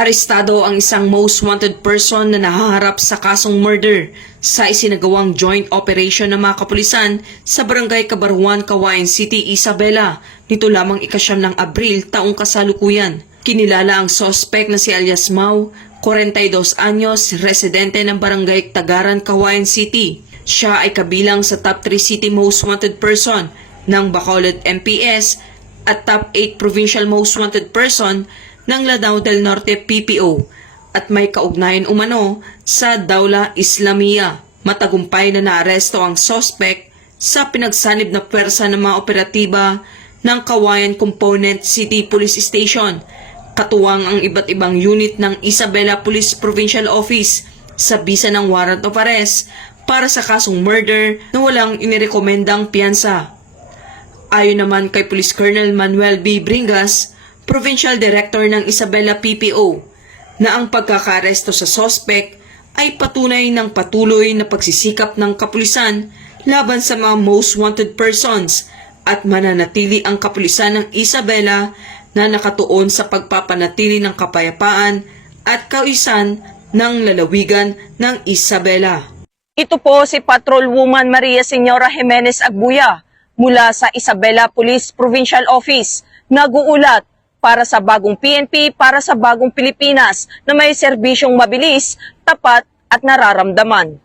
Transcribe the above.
Arestado ang isang most wanted person na nahaharap sa kasong murder sa isinagawang joint operation ng mga kapulisan sa Barangay Kabaruan, Cagayan City, Isabela nito lamang ika-9 ng Abril taong kasalukuyan. Kinilala ang suspect na si alias Mau, 42 anyos, residente ng Barangay Tagaran, Cagayan City. Siya ay kabilang sa top 3 city most wanted person ng Bacolod MPS at top 8 provincial most wanted person ng Lanao del Norte PPO at may kaugnayan umano sa Dawla Islamia. Matagumpay na naaresto ang suspect sa pinagsanib na pwersa ng mga operatiba ng Cagayan Component City Police Station, katuwang ang iba't ibang unit ng Isabela Police Provincial Office sa bisa ng warrant of arrest para sa kasong murder na walang inirekomendang piyansa. Ayon naman kay Police Colonel Manuel B. Bringas, Provincial Director ng Isabela PPO, na ang pagkakaresto sa suspect ay patunay ng patuloy na pagsisikap ng kapulisan laban sa mga most wanted persons at mananatili ang kapulisan ng Isabela na nakatuon sa pagpapanatili ng kapayapaan at kaayusan ng lalawigan ng Isabela. Ito po si Patrolwoman Maria Señora Jimenez Agbuya mula sa Isabela Police Provincial Office, nag-uulat para sa bagong PNP, para sa bagong Pilipinas na may serbisyong mabilis, tapat at nararamdaman.